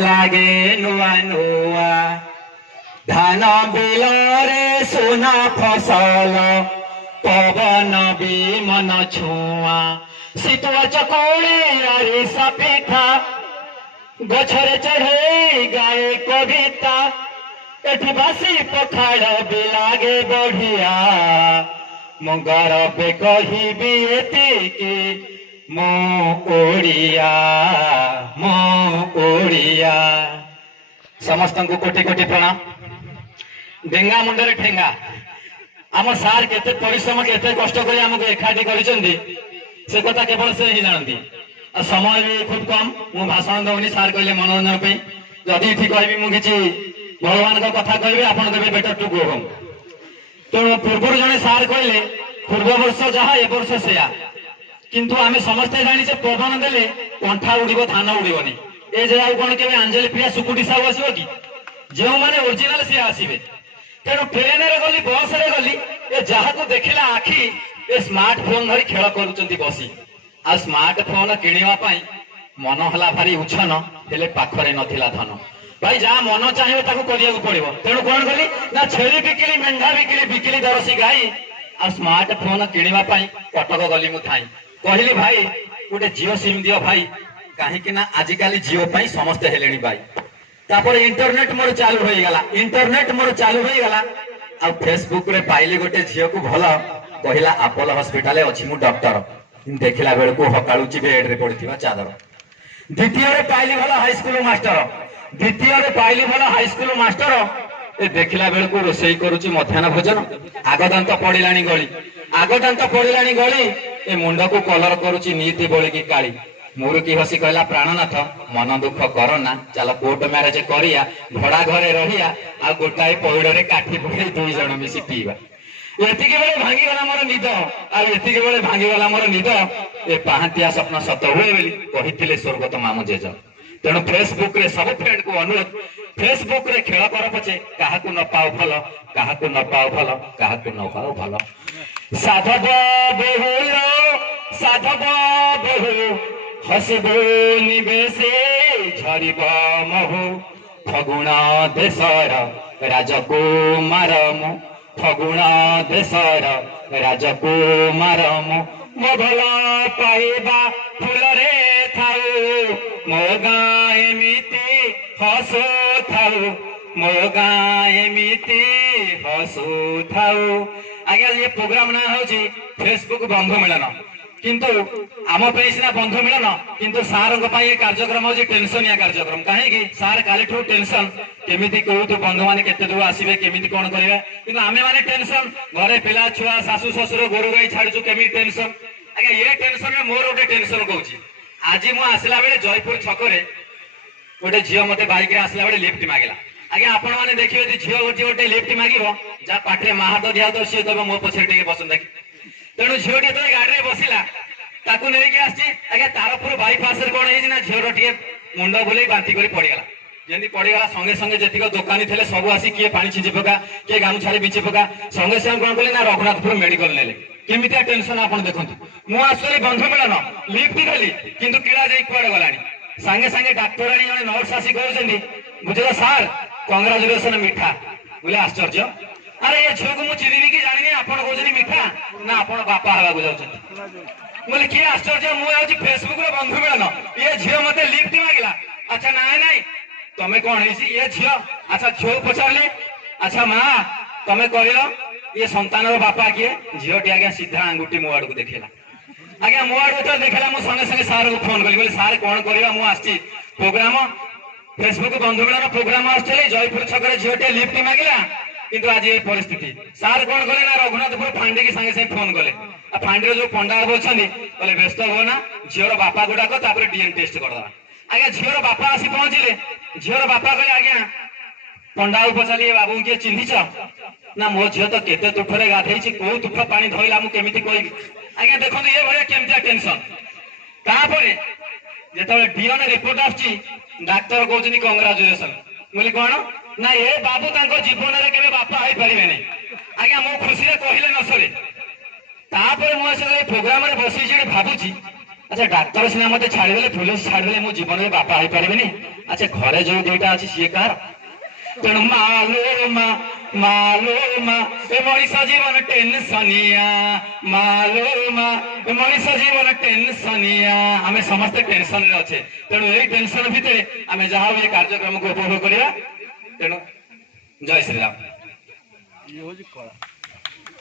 लागे नुआ नुआ धान बिलरे सोना फसल पवन भी मन छुआ शीतुआ चकोड़ी आरिसा पिठा गछरे चढ़े गाए कविता एठी बासी पखाड़ भी लागे बढ़िया मो गरबे कहिबी एतिकी मो ओडिया मो ओडिया। समस्त को कोटि कोटि प्रणाम। डेंगा मुंडरे ठेंगा आम सार केते परिश्रम केते कष्ट करी हमको एकाठी करिसेंती से कथा केवल से ही जानती। समय भी खूब कम मु भाषण दौनी सार कहले मनोरंजन पे जदि ठीक कहबी मु किछि भगवान को कथा कहबे आपण कहबे बेटर टू गो होम। तो पूर्व जने सार कहले पूर्व वर्ष जहा ए वर्ष सेया किंतु आमे समस्ते जानि से पवन देले कंठा उड़िबो धान उड़िबोनी ए जे आउ कोन केबे अंजलि प्रिया सुकुटी साहू आसीबो कि जेउ माने ओरिजिनल से आसीबे। तेणु ट्रेन रे गली बस रे गली ए जहा को देखिला आखी ए स्मार्टफोन धरी खेल करूचंती बसी आ स्मार्टफोन किनिवा पई मन हला भारी उछन हेले पाखरे नथिला धन भाई जहाँ मन चाहिए ताको करिया पड़ो। तेणु कौन कली ना छेली बिकिली मेंढा बिकिली बिकिली दरसी गाई आ स्मार्टफोन किनिवा पई कटक गली मु थाई कहली भाई गोटे जियो सिम दियो भाई कहीं ना आजिकल जियो पई समस्ते हेलेनी भाई। तापर इंटरनेट मोर चालू हो गला इंटरनेट मोर चालू हो गला आ फेसबुक रे पाइली गोटे झियो को भल कहला अपोलो हॉस्पिटल अछि मु डॉक्टर देखिला बेल को हकाळुची बेड रे पड़िथिबा चादर। द्वितीय रे पाइली भल हाई स्कूल मास्टर द्वितीय रे पाइली भल हाई स्कूल मास्टर ए देखिला बेल को रोसई करूची मध्याह्न भोजन आगदांत पड़िलानी गली आगदांत पड़िलानी गली ए मुंड को कलर करूची नीति बोली की काली मुरुकी हसी कहला प्राणनाथ मन दुख करना चल कोर्ट मैरेज करिया भड़ा घरे रहिया आ गोटाए पौड़े काठी पकड़ दुई जन मिसी पीवा। एतिके बेले भांगी गला मोर निद आ एतिके बेले भांगी गला मोर निद ए पाहांतिया स्वप्न सत हुए बोली कहिथिले स्वर्गत मामू जेज। तेणु फेसबुक रे सब फ्रेंड को अनुरोध फेसबुक रे खेल कर पछे काहाकू न पाओ भल काहाकू न पाओ भल काहाकू न पाओ भल। साधव बहु हसबो निवेशे झरिब महु फगुण देशर राजकुमार मु फगुण देशर राजकुमार मु मो भल पाइबा फूल रे थाउ मो गाँ एमिति हसो थाउ मो गाँ एमिति हसो थाउ। आज्ञा ये प्रोग्राम ना होची फेसबुक बंधु मिलन किंतु आम सीना बंधु मिलन किंतु सार कार्यक्रम हूँ टेंशनिया कार्यक्रम कहीं सार काली टेंशन केमिति कहतु बंधु मैंने केते दूर आसवे केमिति कौन करेंगे किंतु आमे माने टेंशन घरे पिला छुआ शाशु शशुर गोरु गाई छाड़ू केमी टेंशन। आज्ञा ये टेंशन में मोर गोटे टेंशन कहूँ आज मु आसला बेले जयपुर छकरे गोटे झील मत बाइक आसला बेले लिफ्ट मांगला। आज्ञा आपण मैंने देखिए झील गोटे गोटे लिफ्ट मांग जहाँ पाटे माहात दिया तो सी कह मो पछे टे बसंत तेणु झील जो गाड़ी में बसला ताकू नहीं आज्ञा तार पूरा बाईपास कौन है झील टे मुंड बुले बांति कर पड़गला जमी पड़गला संगे संगे जी दोकानी थे सब आसी किए पानी छिंची पका किए गामुछाड़ी बिछी पका संगे संगे कौन कले ना रघुनाथपुर मेडिकल नेले केमितिया टेंशन आपण देखंतु। मु आसली बंधु मिलन लिफ्ट गली किंतु किड़ा जाई कुआडे गलानी संगे संगे डाक्टराणी जने नर्स आसी कहउछन्ती बुझलो सार कांग्रेचुलेशन मिठा बोले आश्चर्य अरे ये झील को मु चिन्हिबी कि जानिनी आपण कहउछन्ती मिठा ना आपण बापा हवा बुझाउछन्ती बोले कि आश्चर्य मु आउची फेसबुक रे बंधु मिलन ये झील मते लिफ्ट मांगला अच्छा नाय नाय तमे कोन हेसी ये झील अच्छा झील पचारले अच्छा मां तमे कहलो ये संतान बापा किए झीलटी आज्ञा सीधा आंगुठी मो आड़ को देखला। आज्ञा मो आड़ तो देखला मु संगे संगे सार को फोन कली बोले सार कौन करबा मु आछि प्रोग्राम फेसबुक बंधु मिलन प्रोग्राम आछले जयपुर छकरे झीलटी लिफ्ट मांगला किंतु आज ये परिस्थिति सार कौन कले ना रघुनाथपुर फांडी की संगे संगे फोन कले आ फांडी जो पंडा बोलछनी बोले व्यस्त हो ना झील बापा को डाको तापर डीएनए टेस्ट करदवा। आज्ञा झील बापा आसी पहुंचले झील बापा कले आज्ञा पंडा पचारे बाबू किए चिन्हिच ना मो झील तो केते तुठरे गाधेई कौ तुठ पानी धरला मु केमिति कहबी। आज्ञा देखो ये भाया केमतिया टेंशन तापरे जेतबे डीएनए रिपोर्ट आछि डाक्टर कहउछनी कांग्रेचुलेशन बोली कोन ना ये बाबू तांको जीवन रे केबे बापा आइ परिबे नै। आज्ञा मो खुशी रे कहिले न सरे तापरे मो से प्रोग्राम रे बसी जे भाबुची अच्छा डाक्तर सिना मत छाड़देले पुलिस छाड़देले मो जीवन में बापा पारिनी। अच्छा घरे जो दुईटा अच्छी सी कार तेणु मालोमा ए मनीष जीवन टेंशनिया मालोमा ए मनीष जीवन टेंशनिया आम समस्ते टेंशन रे अच्छे तेणु यही टेंशन भितर आम जहाँ ये कार्यक्रम को उपभोग करा तेणु जय श्री राम।